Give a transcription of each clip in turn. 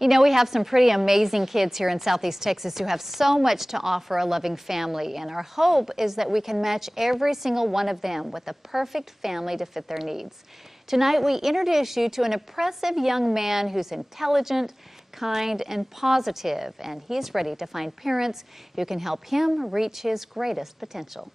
You know, we have some pretty amazing kids here in Southeast Texas who have so much to offer a loving family, and our hope is that we can match every single one of them with the perfect family to fit their needs. Tonight, we introduce you to an impressive young man who's intelligent, kind, and positive, and he's ready to find parents who can help him reach his greatest potential.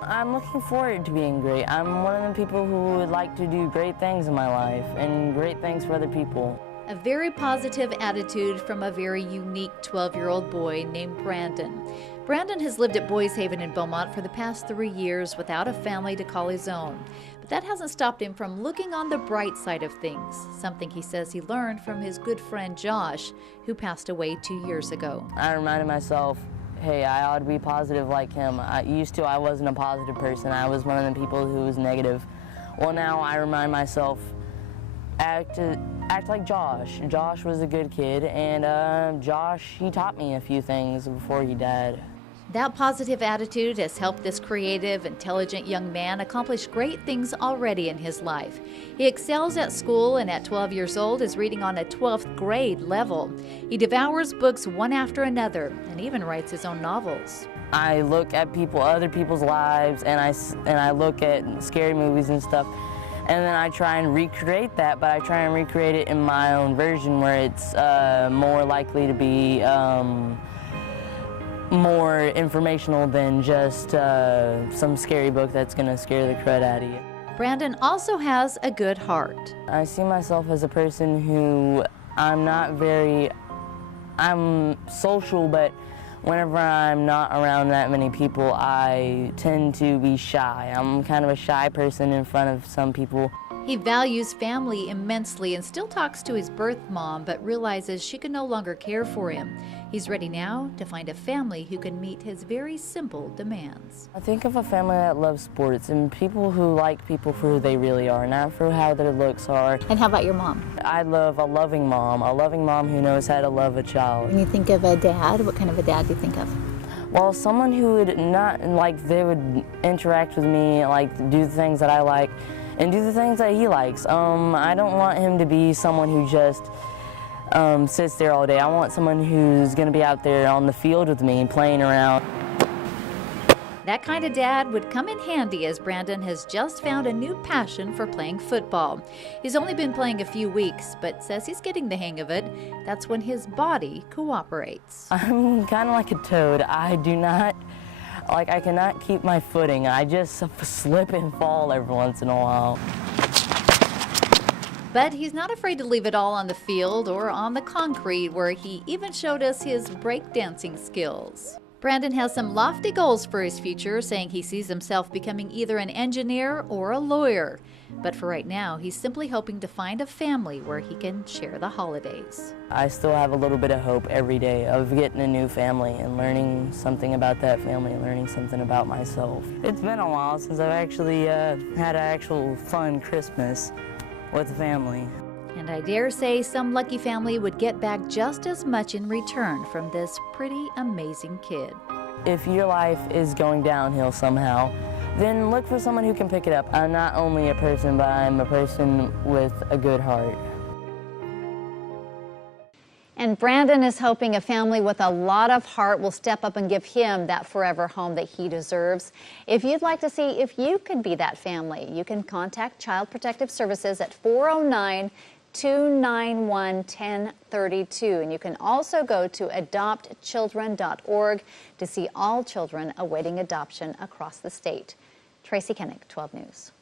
I'm looking forward to being great. I'm one of the people who would like to do great things in my life and great things for other people. A very positive attitude from a very unique 12-year-old boy named Brandon. Brandon has lived at Boys Haven in Beaumont for the past 3 years without a family to call his own. But that hasn't stopped him from looking on the bright side of things, something he says he learned from his good friend Josh, who passed away 2 years ago. I reminded myself, hey, I ought to be positive like him. I wasn't a positive person. I was one of the people who was negative. Well, now I remind myself, act like Josh. Josh was a good kid, and Josh, he taught me a few things before he died. That positive attitude has helped this creative, intelligent young man accomplish great things already in his life. He excels at school and at 12 years old is reading on a 12th grade level. He devours books one after another and even writes his own novels. I look at other people's lives, and I look at scary movies and stuff, and then I try and recreate that, but I try and recreate it in my own version where it's more likely to be more informational than just some scary book that's going to scare the crud out of you. Brandon also has a good heart. I see myself as a person who I'm social, but whenever I'm not around that many people, I tend to be shy. I'm kind of a shy person in front of some people. He values family immensely and still talks to his birth mom, but realizes she can no longer care for him. He's ready now to find a family who can meet his very simple demands. I think of a family that loves sports and people who like people for who they really are, not for how their looks are. And how about your mom? I love a loving mom who knows how to love a child. When you think of a dad, what kind of a dad do you think of? Well, someone who would they would interact with me, do the things that I like, and do the things that he likes. I don't want him to be someone who just sits there all day. I want someone who's going to be out there on the field with me, playing around. That kind of dad would come in handy as Brandon has just found a new passion for playing football. He's only been playing a few weeks, but says he's getting the hang of it. That's when his body cooperates. I'm kind of like a toad. I cannot keep my footing. I just slip and fall every once in a while. But he's not afraid to leave it all on the field or on the concrete, where he even showed us his breakdancing skills. Brandon has some lofty goals for his future, saying he sees himself becoming either an engineer or a lawyer. But for right now, he's simply hoping to find a family where he can share the holidays. I still have a little bit of hope every day of getting a new family and learning something about that family, learning something about myself. It's been a while since I've actually had an actual fun Christmas with the family. And I dare say some lucky family would get back just as much in return from this pretty amazing kid. If your life is going downhill somehow, then look for someone who can pick it up. I'm not only a person, but I'm a person with a good heart. And Brandon is hoping a family with a lot of heart will step up and give him that forever home that he deserves. If you'd like to see if you could be that family, you can contact Child Protective Services at 409-291-1032. And you can also go to adoptchildren.org to see all children awaiting adoption across the state. Tracy Kennick, 12 News.